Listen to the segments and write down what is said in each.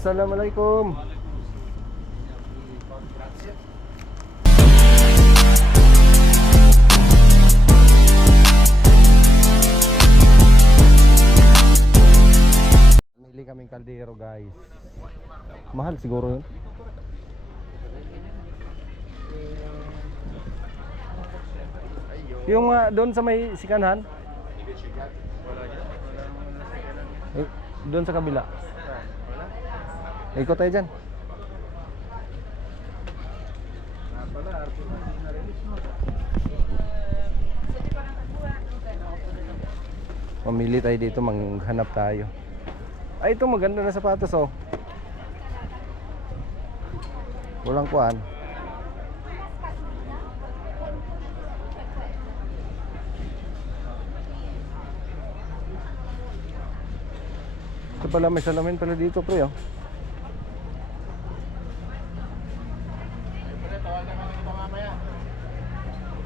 Assalamualaikum. Pili kaming kaldero, guys. Mahal siguro yun. Yung doon sa may sikanhan? Doon sa kabila. Ikot tayo dyan. Mamili tayo dito, maghanap tayo. Ay, ito maganda na sapatos, oh. Walang kuan. Ito pala, may salamin pala dito, pre, oh.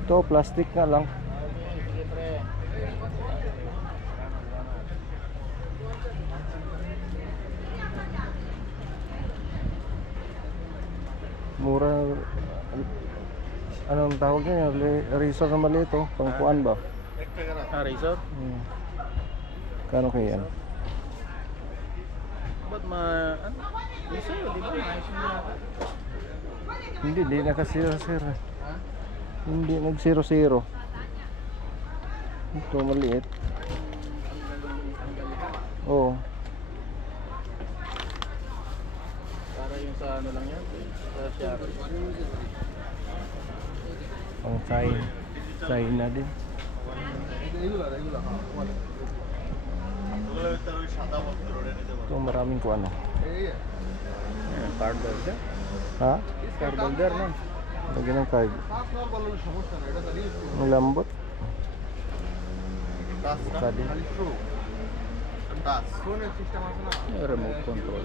Ito, plastic nga lang. Mura. Anong tawag niya? Resort na maliit, oh. Pangkuan ba? Resort? Kano kaya yan? Ba't resort, di ba? Ayos mo na. Hindi, di naka-zero-zero. Hindi, nag-zero-zero. Ito, maliit. Oo. Para yung sa ano lang yan? Sa Shopee. Pang China din. Ito, maraming ko ano. Card holder? Ha? Card holder no? Lagyan ng card. Ang lambot. Tadi. Remote control.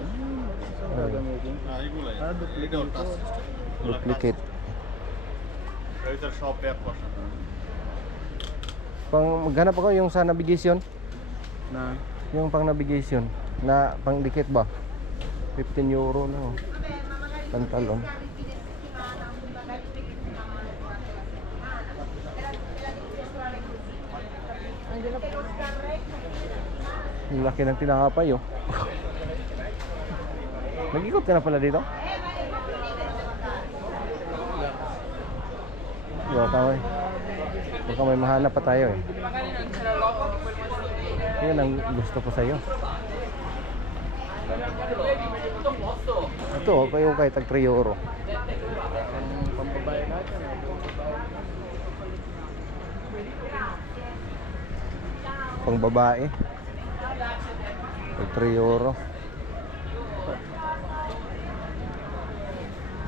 Duplicate. Pang maghanap ako yung sa navigation. Na? Yung pang navigation na pang dikit ba? 15 euro no. Pantalon. Ang laki ng tinakapay, oh. Nag-ikot ka na pala dito? Yo, tama eh. Baka may mahanap pa tayo eh. Yan ang gusto ko sa'yo. Ito, kayo kay tag 3 euro. Pambabae natin. Pang babae. Tag 3 euro.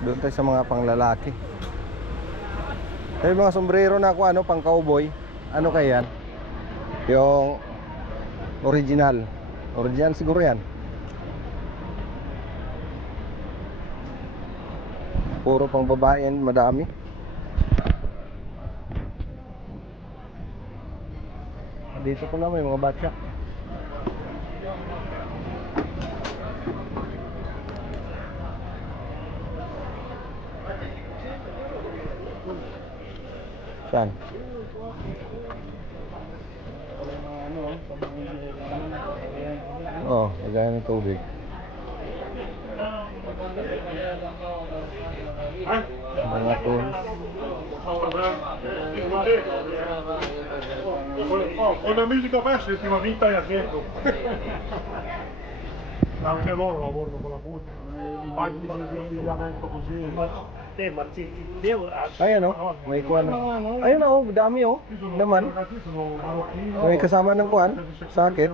Doon tayo sa mga pang lalaki. May mga sombrero na ako, ano, pang cowboy. Ano kaya yan? Yung original. Original siguro yan. Puro pang babae yan, madami. Dito pala may mga batya. Saan? Oh, lagay ng tubig. Mga tools. Ho la musica aperta e si va vinta e a dietro. Anche loro lavorano con la musica. Infatti l'abbigliamento così. Ma devo. Ayan oh, may kuwan. Ayun oh, dami oh. Naman. May kasama ng kuwan. Sakit.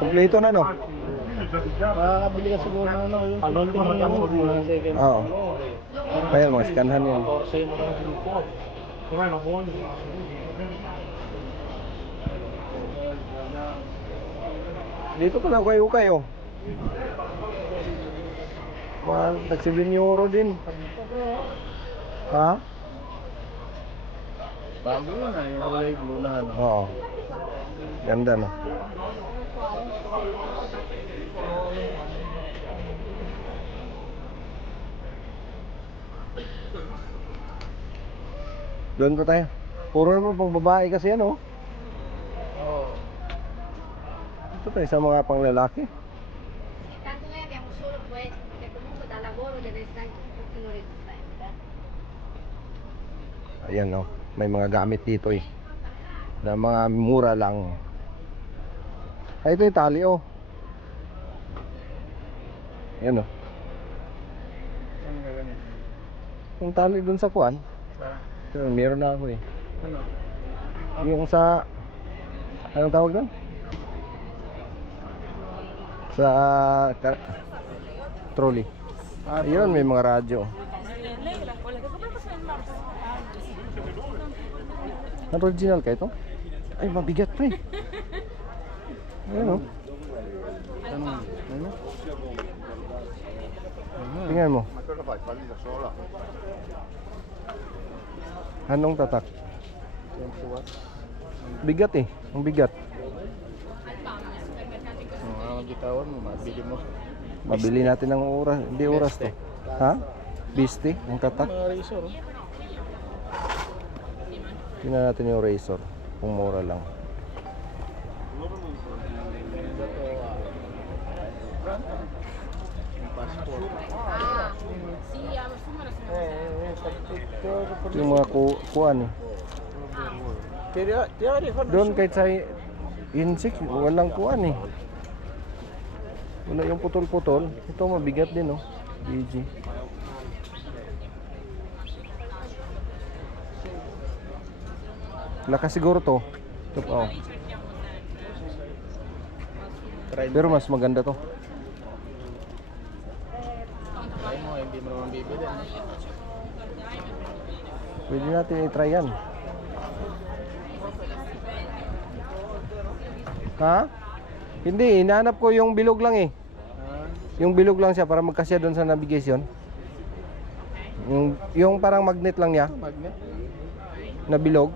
Kompleto na no. Makakabili ka siguro na ano yun. Oo. Ayan, mga skanhan yan. Dito pala ukay-ukay oh. Mga tag-7 euro din. Ha? Bago yun na yung kulay blue na ano. Oo. Ganda no. Doon pa tayo. Puro naman pang babae kasi yan, oh. Oo. Ito tayo sa mga pang lalaki. Tanto nga abbiamo solo questo, perché comunque da lavoro deve stare un pochino resistente. Ayan, oh. May mga gamit dito, eh. Na mga mura lang. Ay, ito yung tali, oh. Ayan, oh. Ano nga ganyan? Yung tali dun sa kuwan. Sa, Meron na ako, eh. ano? Yung sa... Anong tawag doon? Sa... trolley. Ayun, may mga radyo. Ang original ka ito? Ay, mabigat pa eh. Ayun, oh. Ano? Tingnan mo. Anong tatak? Bigat eh. Ang bigat. Ano gitawan mo, mabili mo. Mabili natin ng oras. Hindi oras to. Ha? Biste? Ang tatak? Mga razor. Oh. Tingnan natin yung razor. Kung mura lang. Yung passport. Ito yung mga kuwan eh. Doon kahit sa insik, walang kuwan eh. Wala yung putol-putol. Ito mabigat din, oh. BG. Lakas siguro to. Ito pa, oh. Try mo. Pero mas maganda to. Try mo, hindi mo naman bibili. Pwede natin i-try yan. Ha? Hindi, hinahanap ko yung bilog lang eh. Yung bilog lang siya para magkasya doon sa navigation. Yung parang magnet lang niya Magnet? na bilog.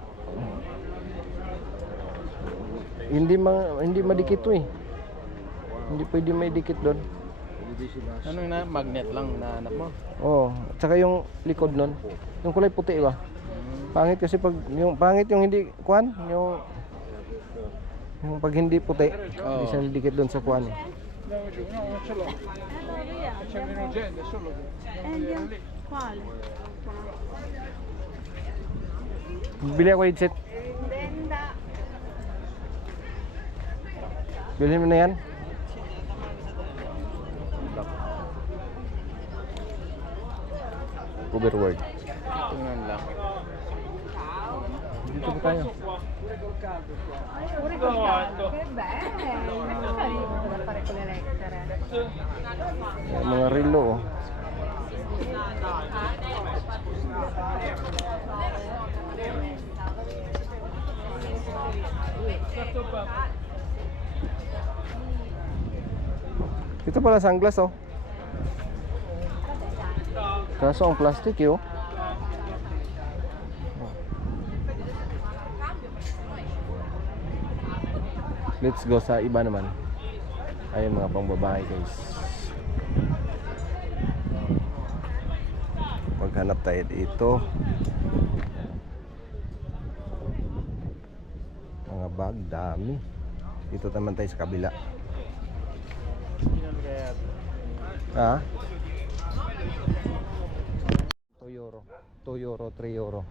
Hindi madikit to eh. Hindi pwede may dikit doon. Ano yun na? Magnet lang hinahanap mo? Oo, at saka yung likod nun. Yung kulay puti ba? Pangit kasi pag yung pangit yung hindi kuan, yung pag hindi puti, hindi siya didikit doon sa kuan eh. Quale? Bili ako headset. Benda. Bilhin mo na yan. Cover word. Tingnan lang. Dito ba tayo? Pure col caldo. Che bello! È carino da fare con le lettere. Yung mga relo oh. Ito pala sunglass oh. Kaso ang plastic eh oh. Let's go sa iba naman. Ayun mga pangbabae guys. Maghanap tayo dito. Mga bag, dami. Dito naman tayo sa kabila. Tingnan kaya. Ha? 2 euro. 2 euro, 3 euro.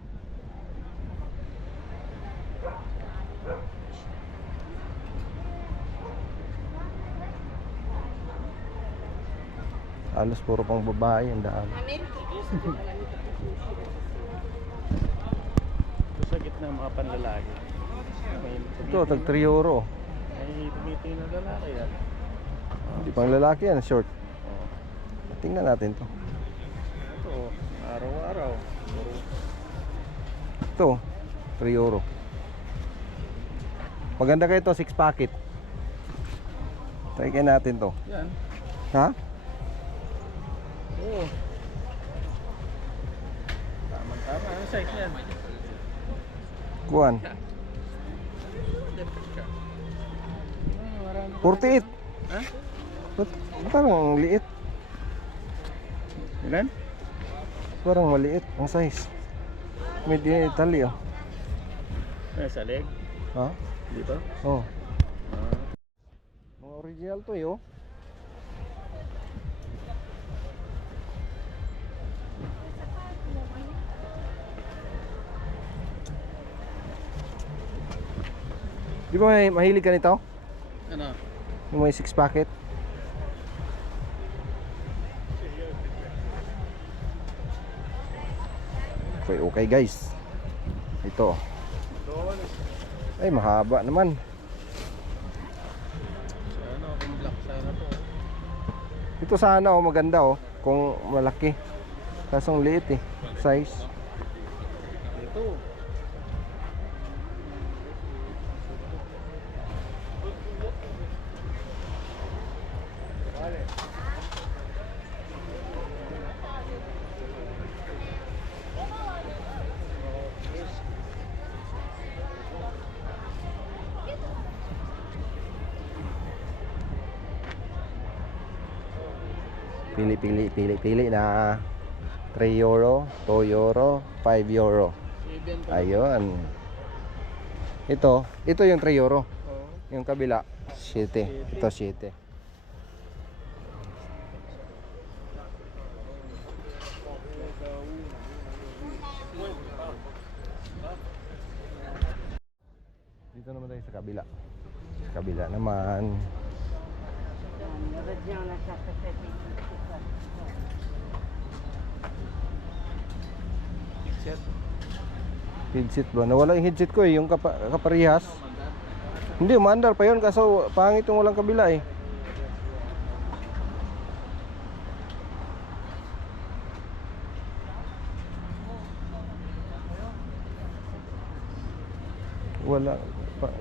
Halos puro pang babae ang daan. Ito sa gitna mga panlalaki. Ito, tag 3 euro. Ay, tumitingin na lalaki yan. Hindi pang lalaki yan, short. Oh. Tingnan natin to. Ito, araw-araw. Ito, 3 euro. Maganda kayo to, 6 packet. Try kayo natin to. Yan. Ha? Oo. Tama-tama. Ano size yan? Kuan. 48. Ha? Ba't parang liit? Ilan? Parang maliit ang size. Made in Italy, oh. Sa leg? Ha? Dito? Oh. Ah. Mga original to, eh, oh. Di ba mahilig ka nito? Ano? Yung may 6 packet? Okay, okay guys. Ito. Ay, mahaba naman. Sana kung black sana to. Ito sana, oh, maganda, oh. Kung malaki. Kasong liit, eh. Size. Ito. Pili na 3 euro, 2 euro, 5 euro. 7 pa. Ayun. Ito yung 3 euro. Oo. Yung kabila, 7. Ito 7. Dito naman tayo sa kabila. Sa kabila naman. Headset. Headset ba? Nawala yung headset ko, eh, yung kaparehas. Hindi, umaandar pa yun kaso pangit yung walang kabila, eh.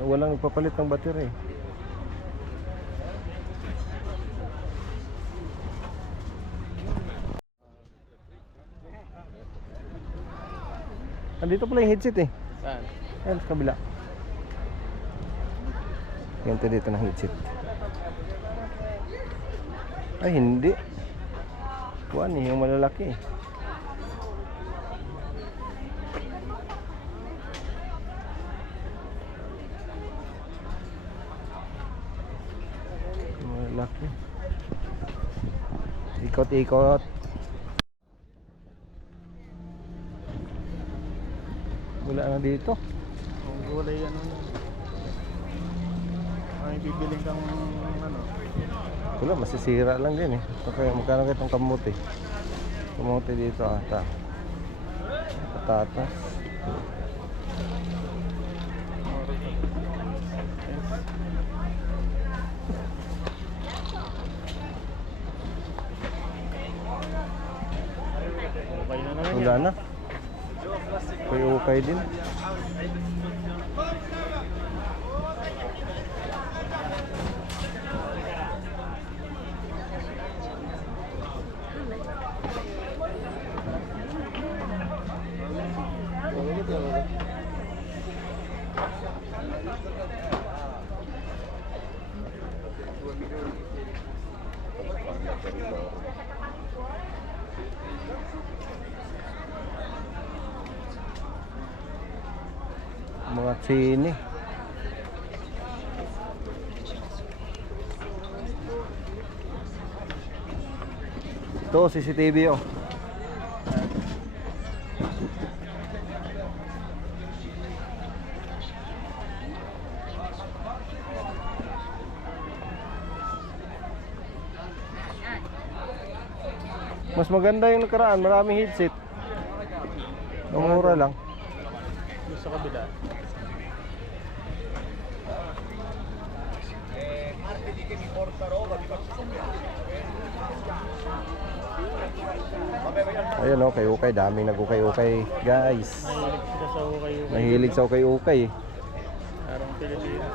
Walang nagpapalit ng battery. Andito pala yung headset, eh. Saan? Ayun sa kabila. Yung dito ng headset. Ay, hindi. Kuan, eh, yung malalaki, eh. Malalaki. Ikot-ikot. Wala na dito. Kung gulay ano na. Ay, bibiling kang ano. Wala, masisira lang din, eh. Okay, magkano itong kamote? Kamote dito ata. Patatas. Okay na naman Wala yan. na. Okay din. Mga sini. Ito, CCTV, oh. Mas maganda yung nakaraan, maraming headset. Mura lang. Doon sa kabila. Ayan, oh, kay ukay, daming nag-ukay-ukay, guys. Mahilig sila sa ukay-ukay. Mahilig sa ukay-ukay, eh. Parang Pilipinas.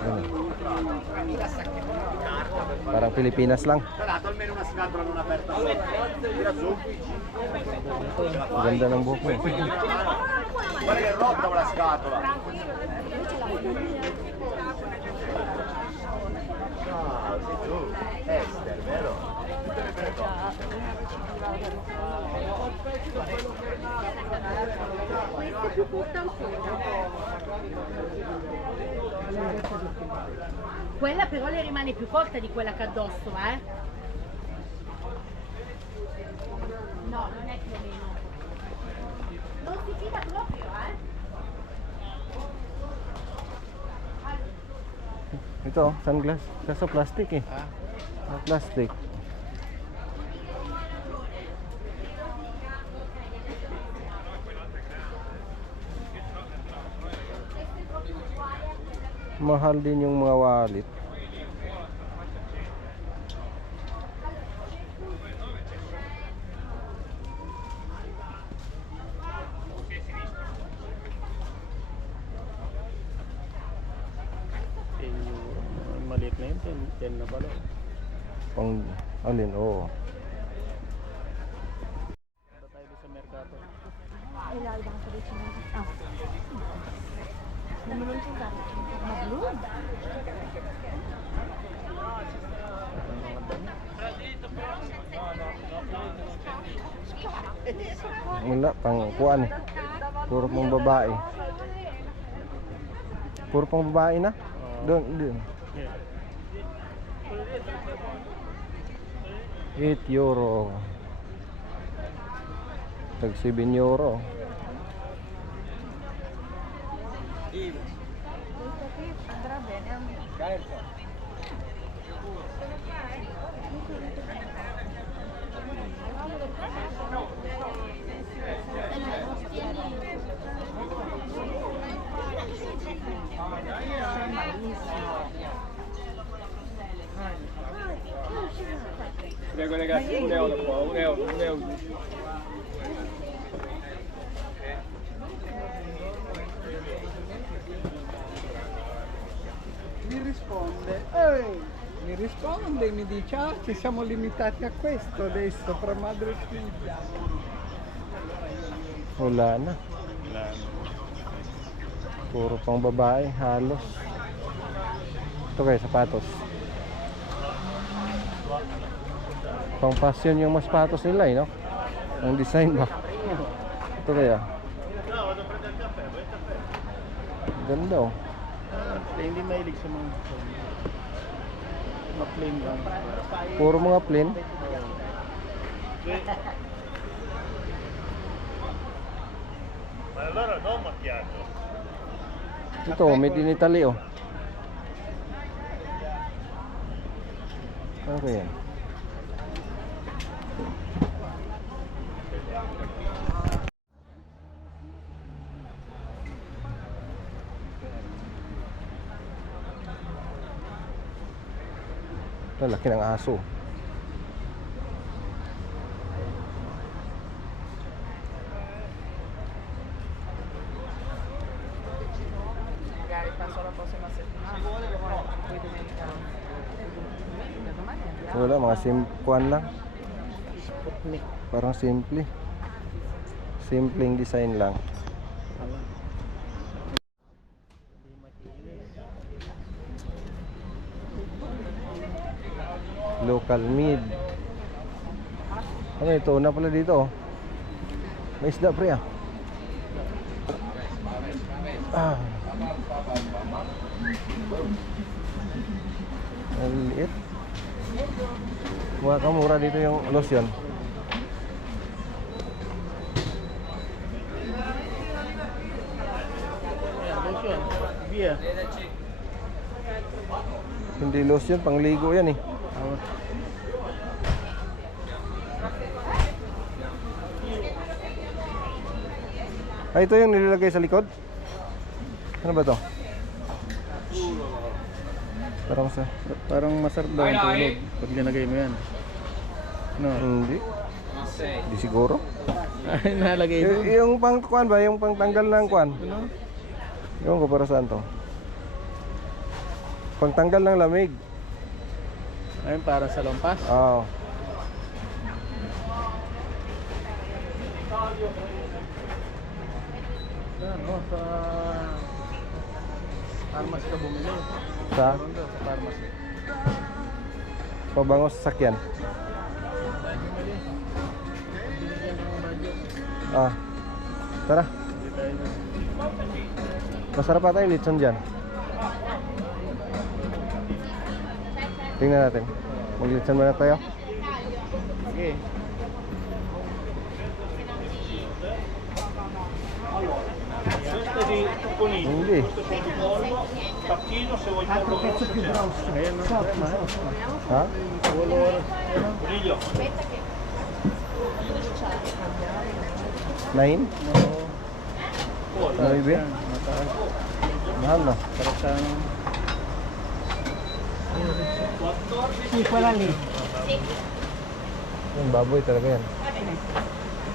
Ayan. Parang Pilipinas lang. Ang ganda ng buhok mo, eh. Guarda che rotta quella scatola. Ah, sei tu. Esther, vero? Tutte le belle cose. Quella però le rimane più corta di quella che ha addosso, eh? No, non è più o meno. Non si fida proprio, eh? Ito, sunglass. Kaso plastic eh. Plastic. Mahal din yung mga wallet. Maliit na yun, 10 na pala. Pang alin, oo. Punta tayo doon sa Mercato. Ilalabang ko dito ng... Ah. Namulong ko ka. Maglud. Wala, pang kuan eh. Puro pang babae. Puro pang babae na? Doon, doon. Yeah. 8 euro. Tag 7 euro. Andrà bene. Prego ragazzi, €1 qua, €1. Mi risponde e mi dice ci siamo limitati a questo adesso tra madre e figlia. Wala na. Puro pang babae, halos. Ito kayo, sapatos. Pang fashion yung mga sapatos nila eh, no? Ang design ba? Ito kaya. Ganda oh. Hindi mahilig sa mga plain lang. Puro mga plain. Ma allora non macchiato. Ito, made in Italy oh. Ano kaya? Ito, laki ng aso. Magari passo la prossima settimana. Poi domenica. Da domani andiamo. Wala, mga simpuan lang. Parang simple. Simpleng design lang. Local meat. Ano ito? Una pala dito oh. May isda pre ah. Ah. Ang liit. Mura kamura dito yung lotion. Lotion, via. Hindi lotion, pangligo yan eh. Ah, ito yung nilalagay sa likod? Ano ba to? Parang masarap daw ang tulog pag linagay mo yan. No. Hindi. Hindi siguro. Ay, nalagay doon. Yung pang kuan ba? Yung pang tanggal ng kuan? Ano? Yung ko para saan to? Pang tanggal ng lamig. Ayun, para sa lampas. Oo. Ano, sa Farmas ka bumili. Sa Meron daw, sa Farmas. pabango sa sakyan. Binigyan ng budget. Ah. Tara. Hindi tayo na. Masarap ata yung litson dyan. Tingnan natin. Maglitsan muna tayo. Sige. Questo di Topolino, Hindi. tacchino se vuoi Altro pezzo più grosso. Ha? Coniglio. 9? Buono. 9? Mahal no? Para sa Sì, quella lì. Yung baboy talaga yan.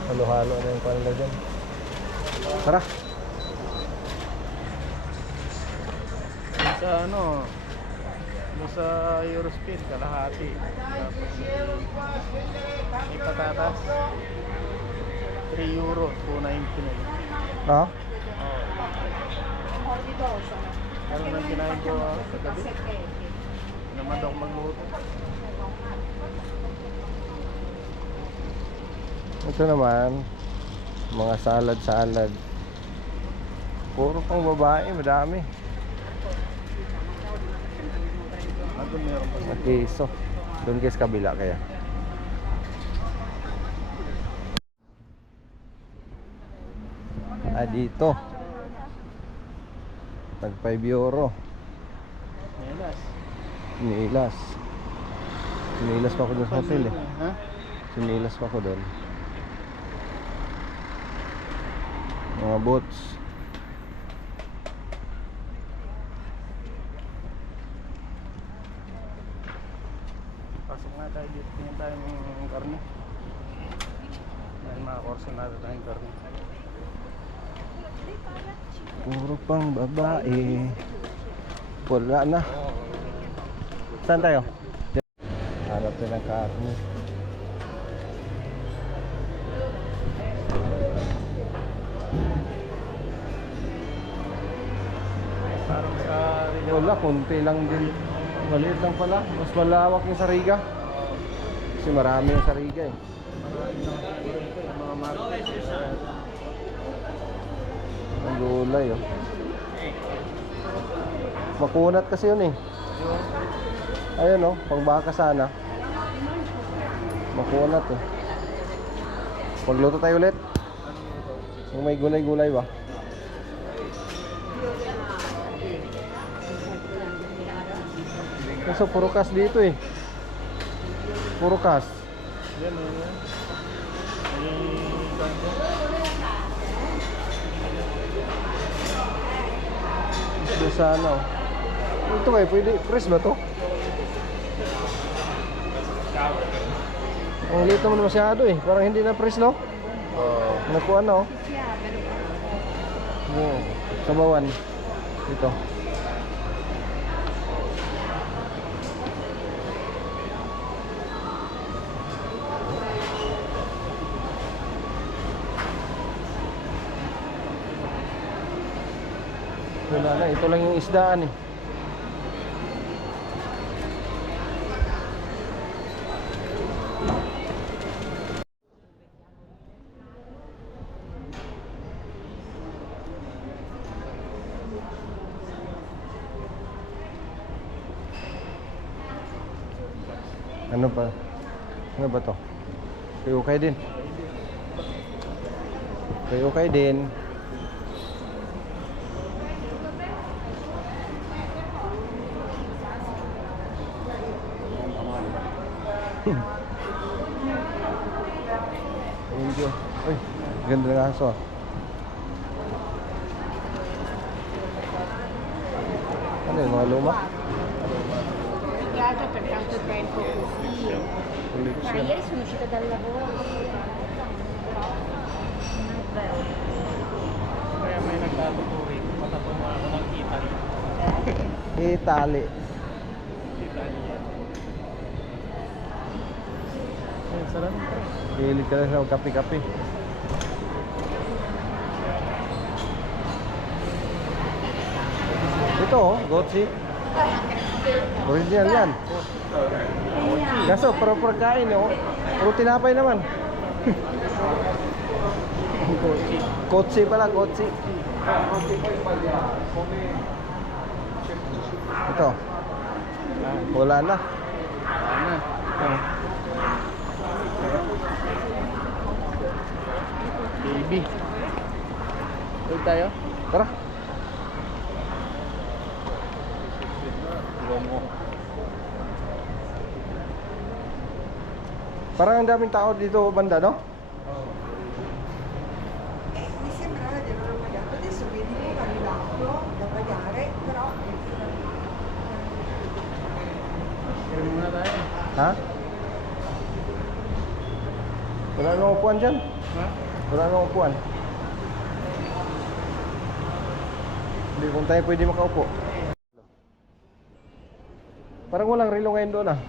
Halo-halo na yung kanila dyan. Tara. Sa ano, sa Eurospeed, kalahati. Tapos may patatas. 3 euro, 2.90 na yun. Ha? Ano nang kinain ko sa gabi? Naman ako magluto. Ito naman, mga salad-salad. Puro pang babae, madami. Nandun meron pa. At iso. Doon kayo sa kabila kaya. Dito. Tag 5 euro. Melas. Sinilas. Sinilas pa ako doon sa hotel eh. Ha? Sinilas pa ako doon. Mga boots. Pasok nga tayo dito. Tingnan tayo ng karne. Dahil makakorso natin tayong karne. Puro pang babae. Wala na. Saan tayo? Hanap tayo ng karne. Parang sa Wala, konti lang din. Maliit lang pala. Mas malawak yung Sariga. Kasi marami yung Sariga eh. mga market. Ang gulay oh. Makunat kasi yun eh. Ayun oh, pangbaka sana. Makunat eh. Magluto tayo ulit. Yung may gulay-gulay ba? Kaso puro kas dito eh. Puro kas. Yan o yan. Ito sana oh. Ito kayo, pwede. Press ba to? Ang liit naman masyado eh. Parang hindi na press no? Nakuha na oh. Wow. Sabawan. Ito. Wala na, ito lang yung isdaan eh. Ano ba? Ano ba to? Kayukay din. Kayukay din. Thank you. Uy, ganda ng aso ah. Ano yun, mga luma? Viaggio per tanto tempo così. Ma ieri sono uscita dal lavoro. Non è vero. Kaya may nagtatuturi. Patapon mo ako ng Italy. Itali. Ay, sarap. Hilig ka lang sa kape-kape. Ito oh, Gotsi. Original yan. Kaso, para kain oh. Puro tinapay naman. Kotsi pala, Kotsi. Ito. Wala na. Baby. Tuloy tayo. Tara. Parang ang daming tao dito banda, no? Mi sembrava di aver pagato, adesso vedi che è arrivato da pagare, però Ha? Wala nang upuan dyan. Wala nang upuan. Hindi kung tayo pwede makaupo. Parang walang relo ngayon doon ah.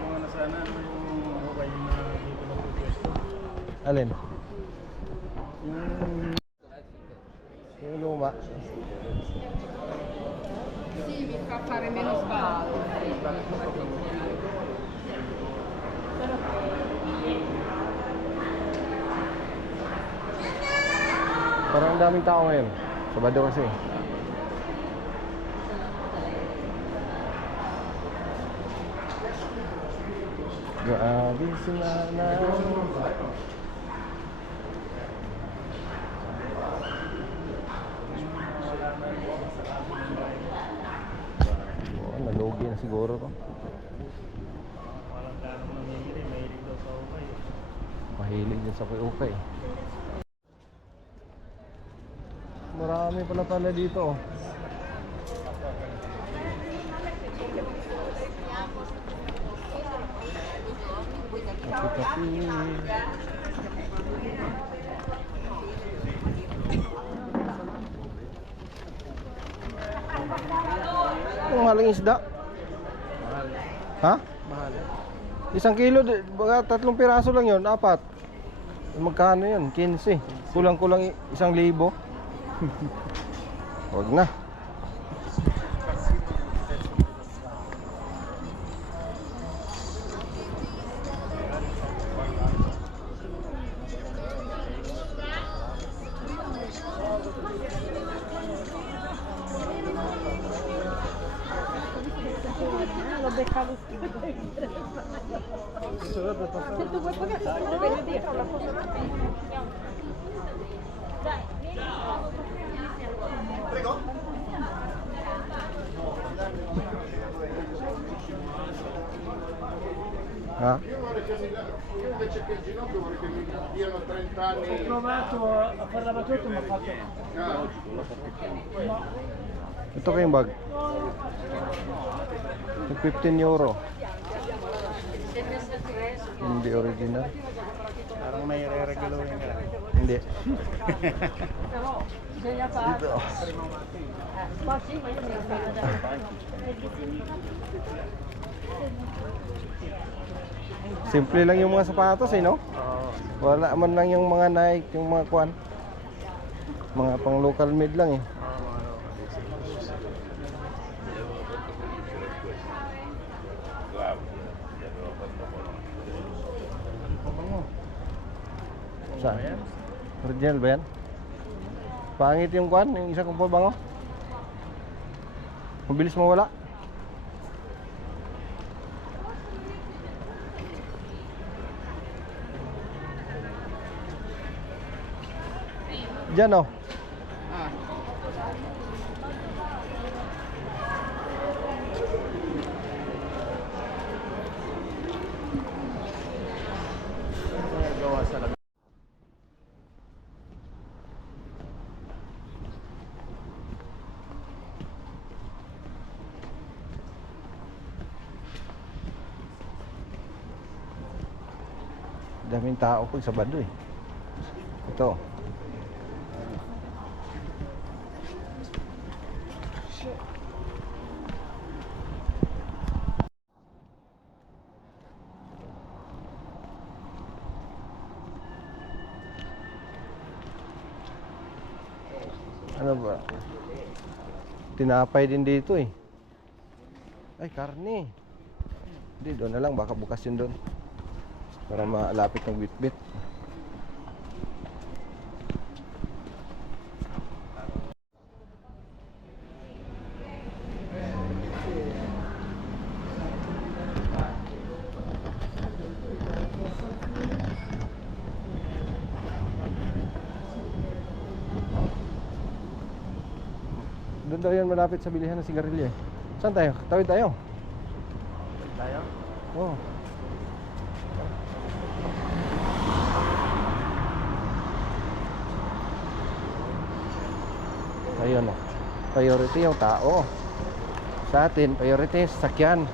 Yung ano sana, ano yung hukay na dito na pwesto. Alin? Yung luma. Sì, mi fa fare meno spalle. Parang ang daming tao ngayon. Sabado kasi. Grabe si nanay. Oh, nalugi na siguro to. Walang ganong namimili, mahilig daw sa hukay. Mahilig din sa ukay. Marami pala dito oh. Kapi-kapi. Ang mahaling isda. Ha? Mahal. Isang kilo, baga 3 piraso lang yon, 4. Magkano yun? 15. Kulang-kulang 1,000. Wag na. Lo beccavo subito. Se tu vuoi pagare, lo vedi dietro la foto. Ha? Io invece che il ginocchio vorrei che mi diano 30 anni. Ho provato a fare la battuta ma ho fatto Ito kayong bag. 15 euro. Hindi original. parang may re-reguloin ka. Hindi. Però bisogna fare. Dito. Ma sì, ma io me lo faccio da Simple lang yung mga sapatos eh, no? Oo. Wala man lang yung mga Nike, yung mga kuan. Mga pang local made lang eh. Saan? Original ba yan? Pangit yung kuan, yung isa kong pabango. Mabilis mawala. Diyan oh. Gawa sa lamig. Daming tao pag Sabado eh. Ito. Ano ba? Tinapay din dito eh. Ay, karne. Hindi, doon na lang. Baka bukas yun doon. Para malapit ng bit-bit. daw yan malapit sa bilihan ng sigarilyo eh. Saan tayo? Tawid tayo. Tayo? Oo. Ayun oh. Priority yung tao. Sa atin, priority yung sasakyan.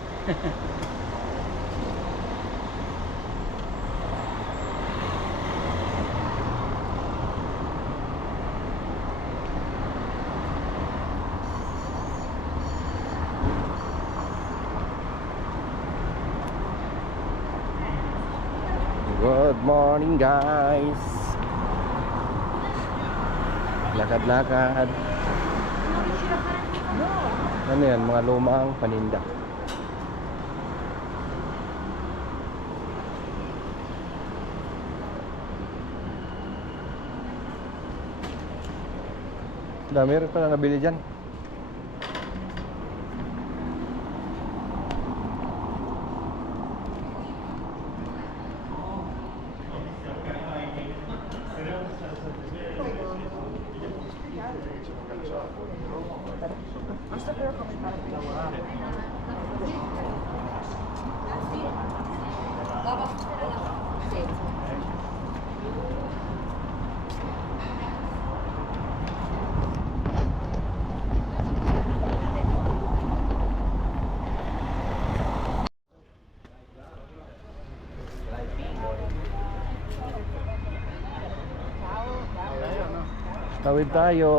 Good morning guys. Lakad-lakad. Ano yan? Mga lumang paninda. Dami rin pala nabili dyan. Tawid tayo.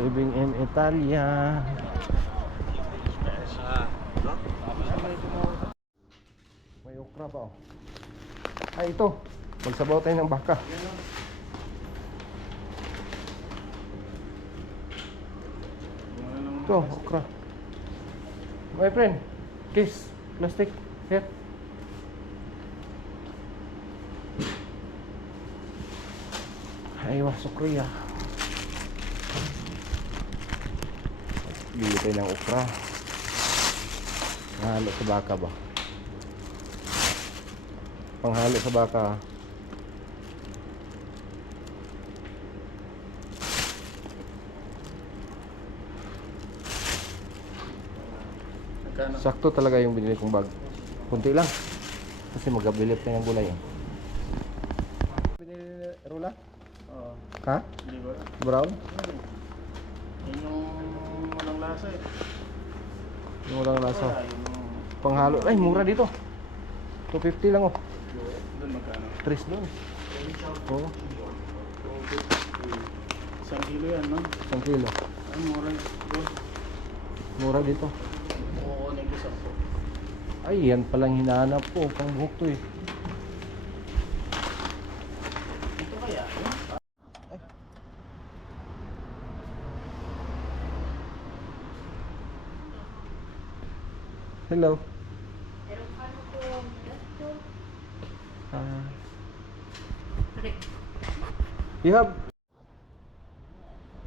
Living in Italia. May okra pa oh. Ay ito. Magsabaw tayo ng baka. Ito, okra. My friend, case, plastic, here. Aywa, sukriya. Bili tayo ng okra. Panghalo sa baka ba? Panghalo sa baka. Sakto talaga yung binili kong bag. Kunti lang. Kasi magabilip tayo ng gulay. Binili Rula? Oo. Ha? Hindi ba? Brown? Yun yung walang lasa eh. Yung walang lasa. Wala, yung... Panghalo. Ay, mura dito. 250 lang oh. Doon magkano? 3 doon. Oo. 1 kilo yan, no? 1 kilo. Ay, mura. Mura dito. Kukunin ko 10. Ay, yan palang hinahanap ko. Pang buhok to eh. Ito kaya? Hello. You have...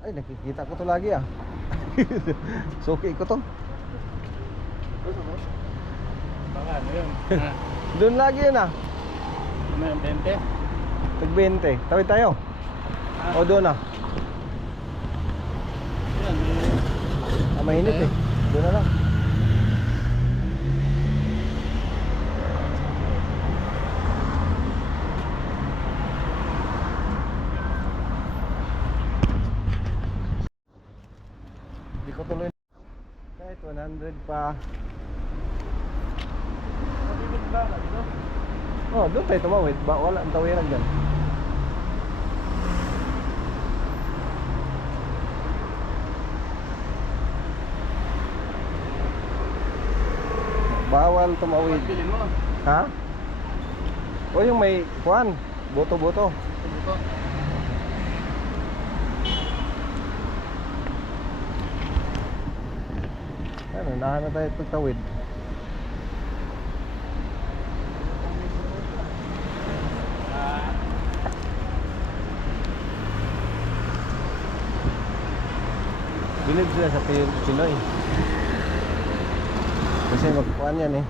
Ay, nakikita ko to lagi ah. Suki ko to. Baka ano yun? Doon lagi yun ah. Ano yung 20? Tag 20. Tawid tayo. O doon ah. Yan, Mainit eh. Doon na lang. Hindi ko tuloy. Kahit 100 pa. Matibig ba? Dito? Oh, doon tayo tumawid. Wala ang tawiran dyan. Bawal tumawid. Bilhin mo. Ha? O yung may kuan, boto-boto. Ito. Ano, nahan na tayo pagtawid. Bilib sila sa Pinoy. Kasi magkuhan yan eh.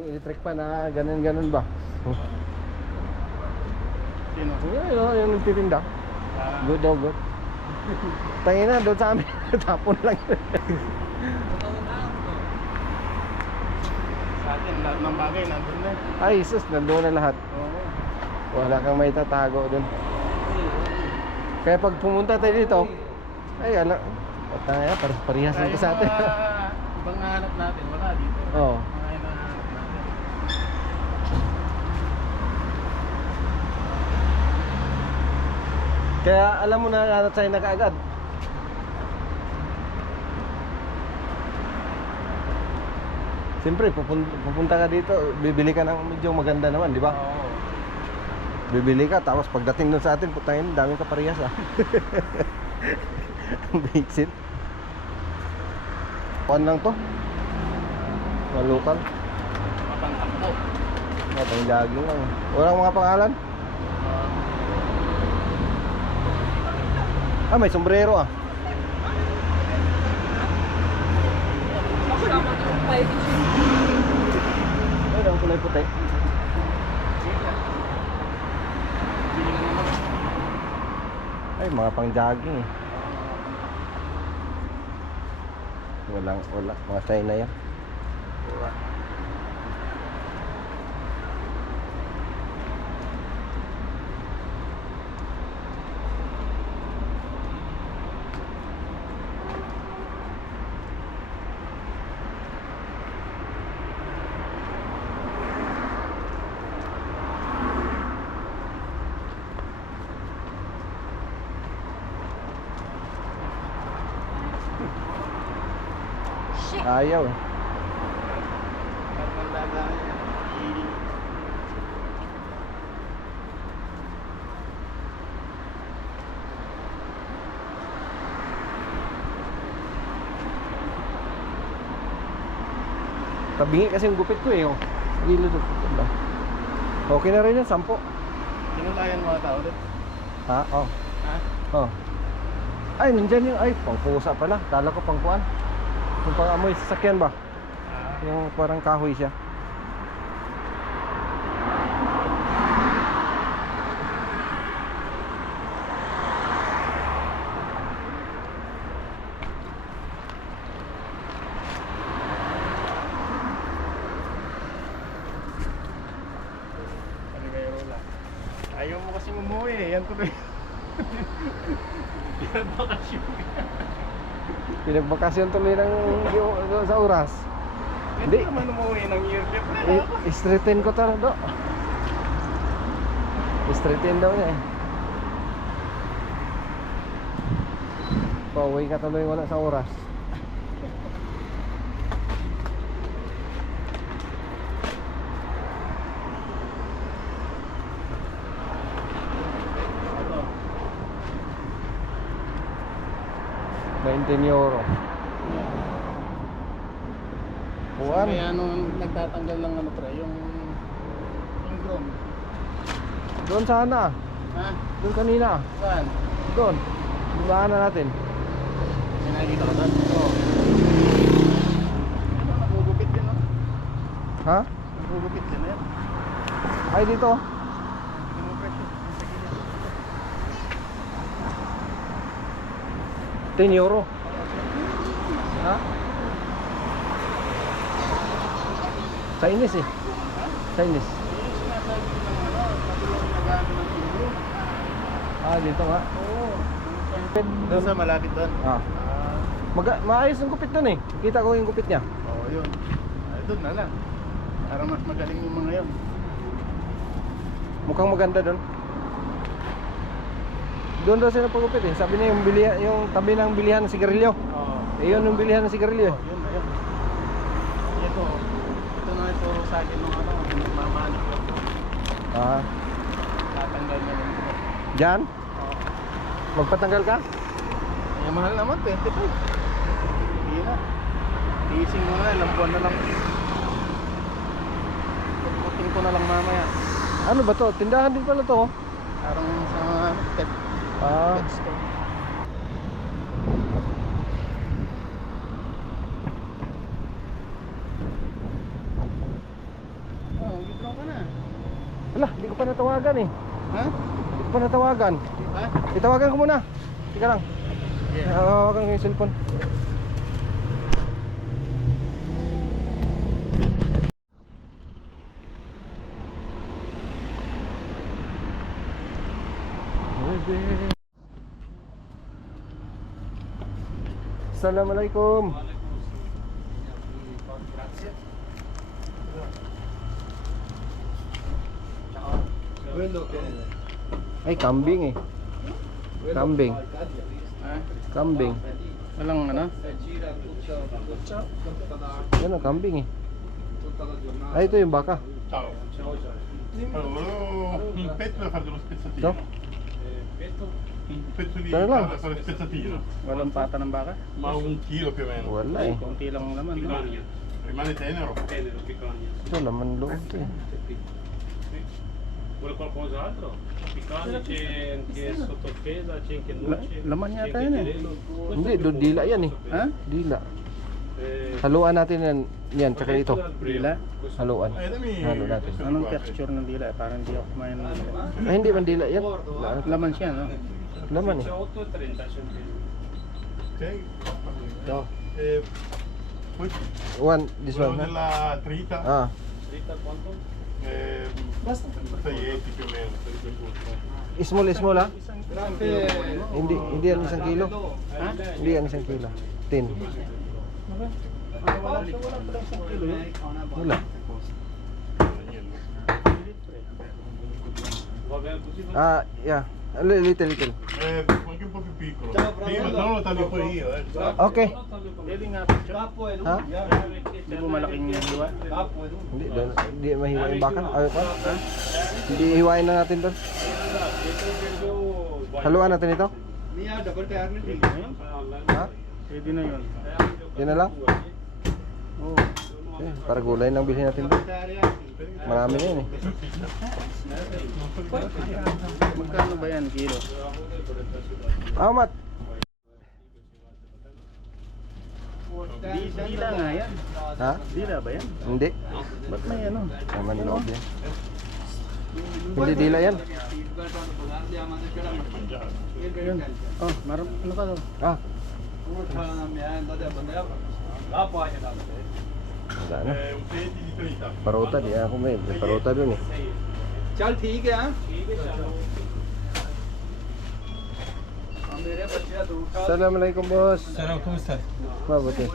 yung electric pa na ganun ba? Sino? Yung nagtitinda. Good daw, good. Tangin na, doon sa amin. Tapon lang. Sa atin, lahat ng bagay nandun na. Ay, sus, nandoon na lahat. Oo. Wala kang may tatago doon. Kaya pag pumunta tayo dito, ay, tanga, parehas lang to sa atin. Ibang hanap natin, wala dito. Oo. Mga hinahanap natin. Kaya alam mo na hanap sa'yo na kaagad. Siyempre, pupunta ka dito, bibili ka ng medyo maganda naman, di ba? Oo. Bibili ka, tapos pagdating doon sa atin, putangin, daming kaparehas ah. Ang basic. Kuan lang to. Mga lokal. Mapangtakbo. Pang jogging lang. Walang mga pangalan? Ah, may sombrero ah. Ay, ang kulay puti. Ay, mga pang jogging eh. Wala, mga China yan. Ayaw eh. Tabingi kasi yung gupit ko eh. Oh. Gilid ko. Okay na rin yan, 10. Sinulayan mga tao doon. Ha? Oh. Ha? Oh. Ay, nandyan yung, ay, pangpusa pala. Kala ko pangkuan. Yung pang-amoy sasakyan ba? Yung parang kahoy siya. Ayaw mo kasing umuwi eh. Yan tuloy. Yan bakasyon. Pinagbakasyon tuloy ng sa oras. Hindi naman umuwi ng year trip. Straighten ko talaga. Straighten daw niya eh. Pauwi ka tuloy wala sa oras. €20. Kuan. Kaya nung nagtatanggal ng ano pre, yung drone. Doon sana. Ha? Doon kanina. Saan? Doon. Dumaan na natin. May nakikita ka doon? Oo. Ito, nagugupit din no? Ha? Nagugupit din yan. Ay dito. Hindi mo presyo. €10. Ha? Chinese eh. Chinese. Yung sinasabi ng ano, matulong nag-ano ng tiro. Ah, dito nga. Oo. Doon sa malapit doon. Ah. Maayos yung gupit doon eh. Kita ko yung gupit niya. Oo, yun. Ay, doon na lang. Para mas magaling yung mga yun. Mukhang maganda doon. Doon daw sila pagupit eh. Sabi niya yung tabi ng bilihan ng sigarilyo. Oo. Eh yun yung bilihan ng sigarilyo eh. Yun na yun. Ito na ito sa akin nung ano, nagmamanik ko. Ah. Tatanggal niya lang ito. Diyan? Oo. Magpatanggal ka? Eh, mahal naman, 25. Hindi na. Tiising mo na, ilang buwan na lang. Puputin ko na lang mamaya. Ano ba to? Tindahan din pala to. Parang sa mga pet Ah. store. Wala, hindi ko pa natawagan eh. Ha? Hindi ko pa natawagan. Ha? Itawagan ko muna. Tika lang. Hawakan ko yung cellphone. Assalamualaikum. Ay, kambing eh. Kambing. Ha? Kambing. Walang ano? Yan ang kambing eh. Ay, ito yung baka. Ciao. Allora, un pezzo da fare dello spezzatino. No? Un pezzo di Dai, là. da fare spezzatino. Walang pata ng baka? Ma 1 chilo più o meno. Wala eh. Konti lang naman, no? Rimane tenero. Ito, laman loob to eh. Vuole qualcos'altro? Picanha c'è anche sottofesa, c'è anche noce. Laman yata yun eh. Hindi, dila yan eh. Ha? Dila. Haluan natin yan, tsaka ito. Dila? Haluan. Dammi Halo natin. Anong texture ng dila? Parang hindi ako kumain ng dila. Ay, hindi man dila yan. Laman siya, no? Laman eh. 8,30 centesimi. Ok. Ito. Poi One, this quello one. Ha? della trita. Ah, Dritta quanto? Basta 6 più o meno per quel gusto. small ha? Hindi yan isang kilo. Ha? Hindi yan isang kilo. 10. Wala pala isang kilo yun. Wala. Va bene così? Ah, yeah. A little. Anche un po' più piccolo. Sì, ma se no lo taglio poi io, Okay. Pwede nga picture. Ha? Hindi mo malaking hiwa. Hindi, hindi mahiwa yung baka. Ayaw pa. Hindi hiwain na natin doon. Haluan natin ito. Pwede na yun. Ha? Pwede na yun. Yan na lang. Oo. Okay, para gulay nang bilhin natin doon. Marami na yun eh. Magkano ba yan, kilo? How much? Dila nga yan. Ha? Dila ba yan? Hindi. Ba't may ano? Naman loob yan. Hindi dila yan. Yun. Oh, ano ka to? Ah. Wala na. Un piede di trita. Parota, di ako may parota doon eh. Chal, ठीक है हाँ Assalamualaikum boss. Ciao, come stai? Mabuti.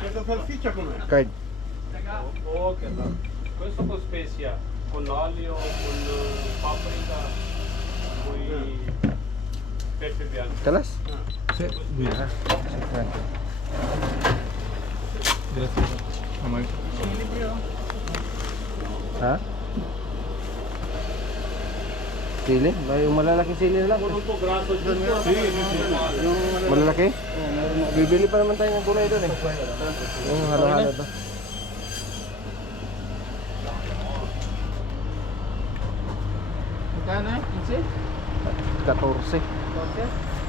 Questa salsiccia com'è? Card. Ok, questo con spezia, con olio, con paprika, poi pepe bianco. Kalas? Sì, guida. Grazie. Ha? Sili? Yung malalaking sili na lang. Con un po' grasso giusto? Malalaki? Bibili pa naman tayo ng gulay doon eh. Yung halo-halo to. Magkano? 15? 14. 14?